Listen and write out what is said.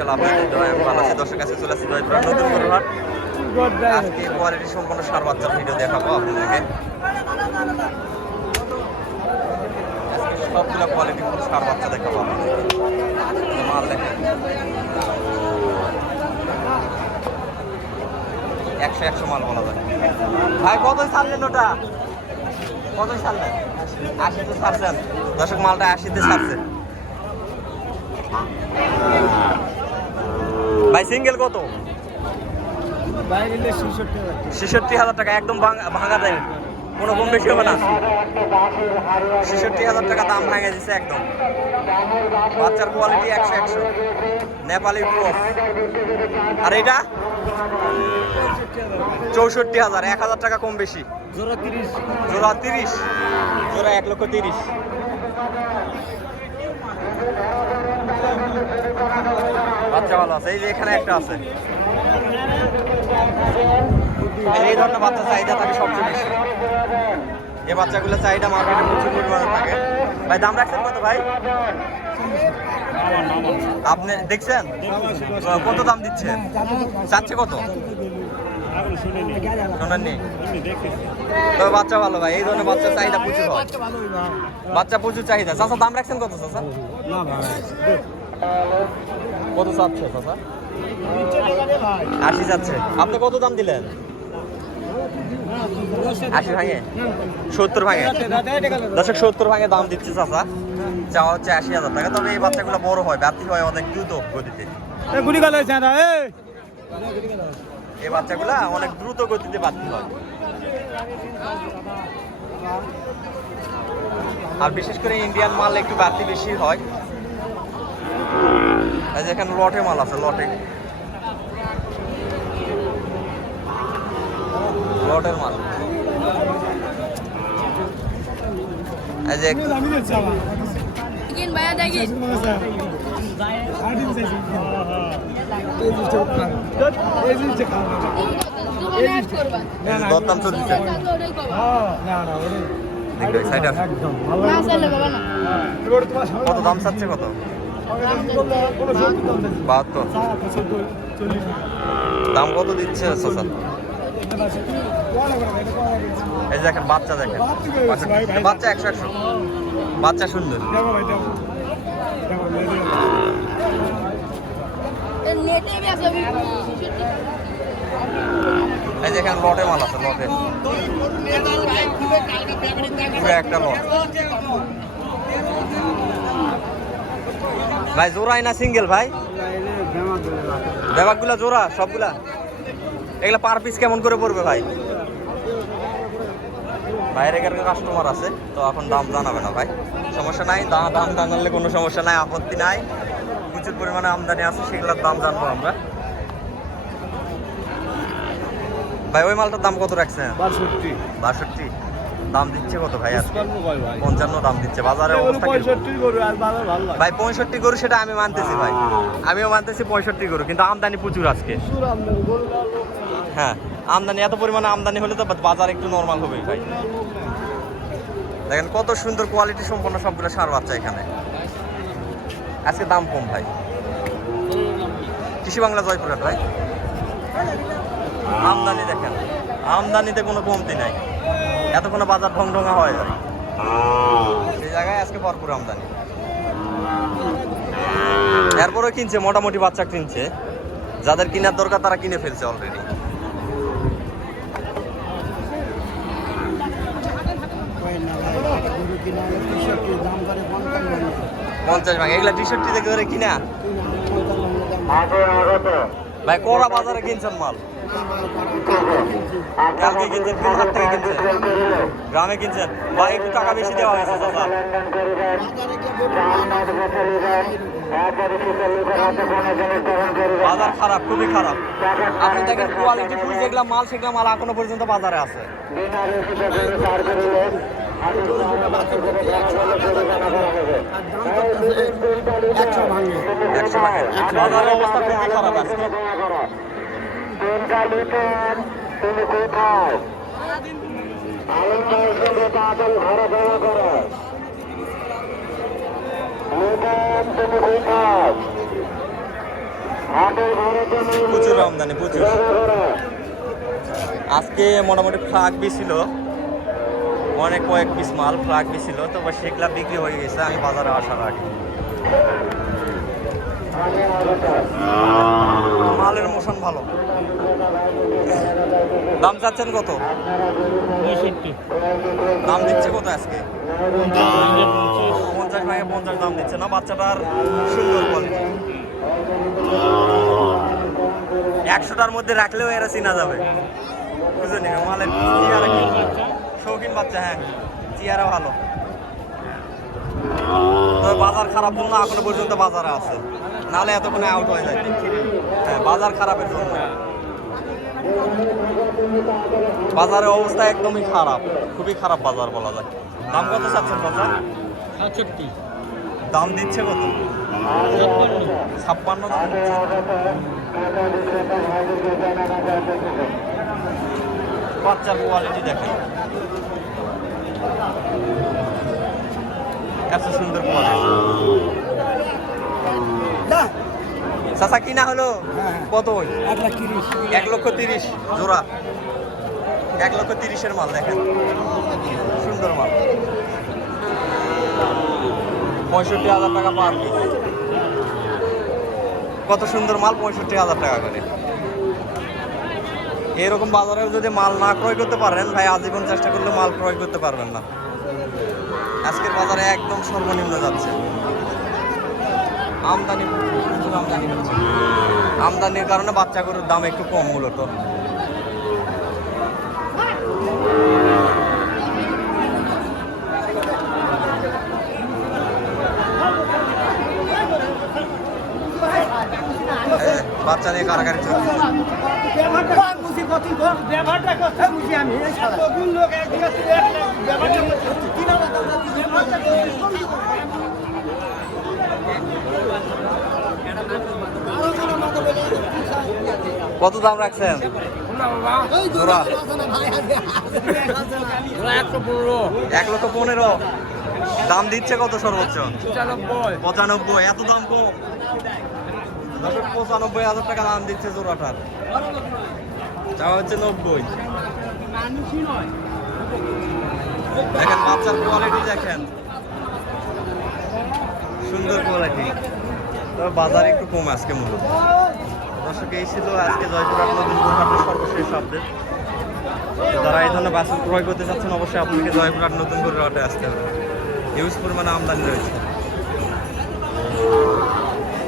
ইনশাল্লাহ আপনাদের ভালো আছি, দর্শক কাছে চলে আসছি নতুন করে আজকে কোয়ালিটি সম্পন্ন সার বাচ্চার ভিডিও দেখাবো আপনাদেরকে। সবগুলো কোয়ালিটি ফুল সার বাচ্চা দেখাবো আপনাদেরকে। মাল দেখেন। একশো একশো মাল বলা যায়। ভাই কত ছাড়লেন ওটা? কত ছাড়লেন? আশিতে ছাড়ছেন। দর্শক, মালটা আশিতে ছাড়ছে। ভাই সিঙ্গেল কত? ছেষট্টি হাজার টাকা। একদম ভাঙা ভাঙা দেয় কোনো কম বেশি হবে না। ছেষট্টি হাজার টাকা দাম ভাঙে দিছে একদম। বাচ্চার কোয়ালিটি একশো একশো। নেপালি ক্রস আর এটা? চৌষট্টি হাজার এক হাজার টাকা কম বেশি। জোড়া তিরিশ। জোড়া তিরিশ। জোড়া এক লক্ষ তিরিশ। ভালো আছে, এই যে এখানে একটা আছে। এই ধরনের বাচ্চা চাহিদা থাকে সবচেয়ে বেশি। এই বাচ্চাগুলো চাহিদা মার্কেটে প্রচুর পরিমাণে থাকে। ভাই, দাম রাখছেন কত ভাই? আপনি দেখছেন? কত দাম দিচ্ছেন? চাচ্ছে কত? শোনেননি তবে বাচ্চা ভালো ভাই, এই ধরনের বাচ্চা চাহিদা প্রচুর হয়। বাচ্চা প্রচুর চাহিদা। চাচা, দাম রাখছেন কত ভাই কত চাচ্ছে চাচা? আশি যাচ্ছে আপনি কত দাম দিলেন? আশি ভাঙে? সত্তর ভাঙে? দর্শক সত্তর ভাঙে দাম দিচ্ছে চাচা। চাওয়া হচ্ছে আশি হাজার টাকা। তবে এই বাচ্চাগুলো বড় হয় ব্যাপ্তি হয় অনেক দ্রুত গতিতে। এই বাচ্চাগুলা অনেক দ্রুত গতিতে বাড়তি হয়। আর বিশেষ করে ইন্ডিয়ান মাল একটু বাড়তি বেশি হয়। এই যে এখানে লটে মাল আছে লটে। লটের মাল। এই যে জিনিসটা খাওয়া দরদাম চলছে না না দেখবে সাইড আছে কত দাম চাচ্ছে কত? বাহাত্তর। দাম কত দিচ্ছে চাচা এই দেখেন, বাচ্চা দেখেন। বাচ্চা একশো একশো। বাচ্চা সুন্দর। এই যেখানে লটে মাল আছে, লটে। একটা লট। ভাই জোড়াই না সিঙ্গেল ভাই? ব্যাপারগুলো জোড়া সবগুলা? এগুলা পার পিস কেমন করে পড়বে ভাই? বাইরে কাস্টমার আছে তো এখন দাম জানাবে না ভাই। সমস্যা নাই দাম দাম জানালে কোনো সমস্যা নাই আপত্তি নাই। প্রচুর পরিমাণে আমদানি আছে সেগুলোর দাম জানব আমরা। ভাই ওই মালটার দাম কত রাখছেন? বাষট্টি। বাষট্টি। দাম দিচ্ছে কত ভাই আজকে? পঞ্চান্ন দাম দিচ্ছে। বাজারে অবস্থা ভাই পঁয়ষট্টি গরু সেটা আমি মানতেছি ভাই। আমিও মানতেছি পঁয়ষট্টি গরু কিন্তু আমদানি প্রচুর আজকে। হ্যাঁ আমদানি এত পরিমাণে আমদানি হলে তো বাজার একটু নর্মাল হবে ভাই। দেখেন কত সুন্দর কোয়ালিটি সম্পন্ন সবগুলো সার বাচ্চা এখানে। আজকে দাম কম ভাই। কৃষি বাংলা জয়পুরহাট ভাই। আমদানি দেখেন আমদানিতে কোনো কমতি নাই। এত কোনো বাজার ঢং ঢঙা হয়। যায় সেই জায়গায় আজকে ভরপুর আমদানি। এরপরেও কিনছে মোটামুটি বাচ্চা কিনছে। যাদের কেনার দরকার তারা কিনে ফেলছে অলরেডি। পঞ্চাশ ভাগ। এগুলা টি শার্ট থেকে করে কিনা ভাই কড়া বাজারে কিনছেন মাল। কালকে কিনছেন কোন হাট থেকে কিনছেন গ্রামে কিনছেন ভাই, একটু টাকা বেশি দেওয়া হয়েছে দাদা বাজার খারাপ, খুবই খারাপ। আপনি দেখেন কোয়ালিটি ফুল যেগুলা, মাল সেগুলা মাল এখনও পর্যন্ত বাজারে আছে। একশো ভাঙে। টাকা বাজারের অবস্থা খুবই খারাপ প্রচুর আমদানি প্রচুর। আজকে মোটামুটি ফ্লাগ ছিল অনেক কয়েক পিস মাল ফ্লাগ ছিল তবে সেগুলা বিক্রি হয়ে গেছে আমি বাজারে আসার আগে মালের মোশন ভালো দাম চাচ্ছেন কত? দাম দিচ্ছে কত আজকে? পঞ্চাশ ভাগে পঞ্চাশ দাম দিচ্ছে না বাচ্চাটার সুন্দর কোয়ালিটি একশোটার মধ্যে রাখলেও এরা চিনা যাবে। বুঝে নি? মালের চেয়ারা কি? শৌখিন বাচ্চা হ্যাঁ। চেয়ারা ভালো। তবে বাজার খারাপ জন্য এখনও পর্যন্ত বাজারে আছে। নাহলে এতক্ষণে আউট হয়ে যায় হ্যাঁ বাজার খারাপের জন্য। বাজারের অবস্থা একদমই খারাপ। খুবই খারাপ বাজার বলা যায়। দাম কত চাচ্ছেন বাজার? সাতষট্টি। দাম দিচ্ছে কত? ছাপ্পান্ন। বাচ্চার কোয়ালিটি দেখেন। এত সুন্দর কোয়ালিটি চাচা কিনা হলো কত ওই এক লক্ষ তিরিশ। জোড়া। এক লক্ষ তিরিশের মাল দেখেন। সুন্দর মাল। পঁয়ষট্টি হাজার টাকা পার পিস কত সুন্দর মাল পঁয়ষট্টি হাজার টাকা করে। এরকম বাজারে যদি মাল না ক্রয় করতে পারেন ভাই আজীবন চেষ্টা করলে মাল ক্রয় করতে পারবেন না। আজকের বাজারে একদম সর্বনিম্ন যাচ্ছে। আমদানি প্রচুর আমদানি হচ্ছে। আমদানির কারণে বাচ্চা গরুর দাম একটু কম মূলত। বাচ্চা নিয়ে কারাগারি চলছে আমি কত দাম রাখছেন? জোড়া। এক লক্ষ পনেরো। দাম দিচ্ছে কত সর্বোচ্চ? পঁচানব্বই। এত দাম কম। পঁচানব্বই হাজার টাকা দাম দিচ্ছে জোড়াটার। চাওয়া হচ্ছে নব্বই। দেখেন বাচ্চার কোয়ালিটি দেখেন। সুন্দর কোয়ালিটি তবে বাজার একটু কম আজকে মূলত। দর্শক, এই ছিল আজকে জয়পুরহাট নতুন হাটের সর্বশেষ আপডেট যারা এই ধরনের বাসন ক্রয় করতে চাচ্ছেন, অবশ্যই আপনাকে জয়পুরহাট নতুন করে হাটে আসতে হবে। ইউজফুল পরিমাণে আমদানি রয়েছে।